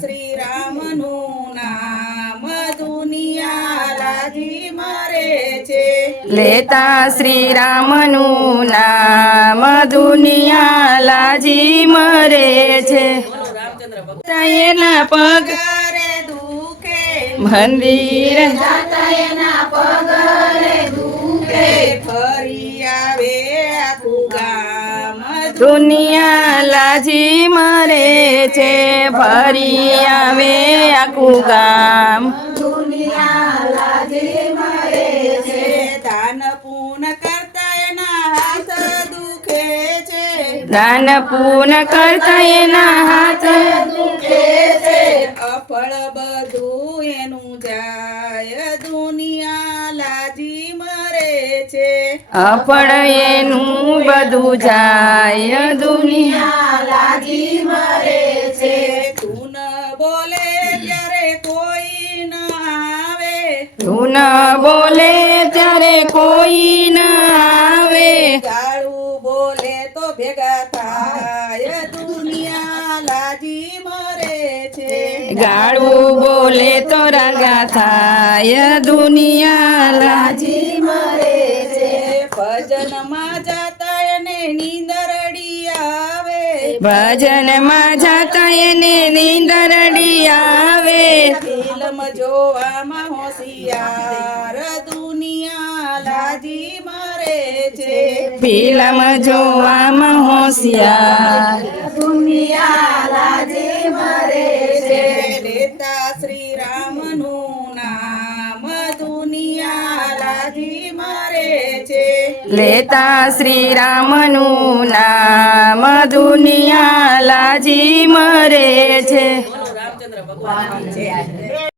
શ્રી રામનું નામ દુનિયા લાજી મરે છે લેતા શ્રી રામનું નામ દુનિયા લાજી મરે છે એના પગ પગરે દુખે મંદિર એના પગરે દુખે ફરી આવે આખું ગામ દુનિયા લાજી મરે છે ફરી આવે આખું ગામ દુનિયા લાજી મરે છે દાન પૂન કરતા એના હાથ દુખે છે દાન પૂન કરતા એના હાથ દુખે છે અફળ બધું એનું જાય દુનિયા લાજી મરે છે અફળ એનું બધું જાય દુનિયા લાજી મરે છે તું ન બોલે ત્યારે કોઈ ન આવે તું ન બોલે ત્યારે કોઈ ન આવે ગાળું બોલે તો ભેગા થાય દુનિયા લાજી મરે છે ગાળું બોલે તો રાગા થાય દુનિયા લાજી મરે છે ભજનમાં જાતા એને નીંદરડી આવે ભજનમાં જાતા એને નીંદરડી આવે ફિલ્મ જોવામાં હોશિયાર દુનિયા લાજી મરે છે ફિલ્મ જોવામાં હોશિયાર દુનિયા લાજી મરે છે લેતા શ્રી રામનું નામ દુનિયા લાજી મરે છે લેતા શ્રી રામનું નામ દુનિયા લાજી મરે છે રામચંદ્ર ભગવાન છે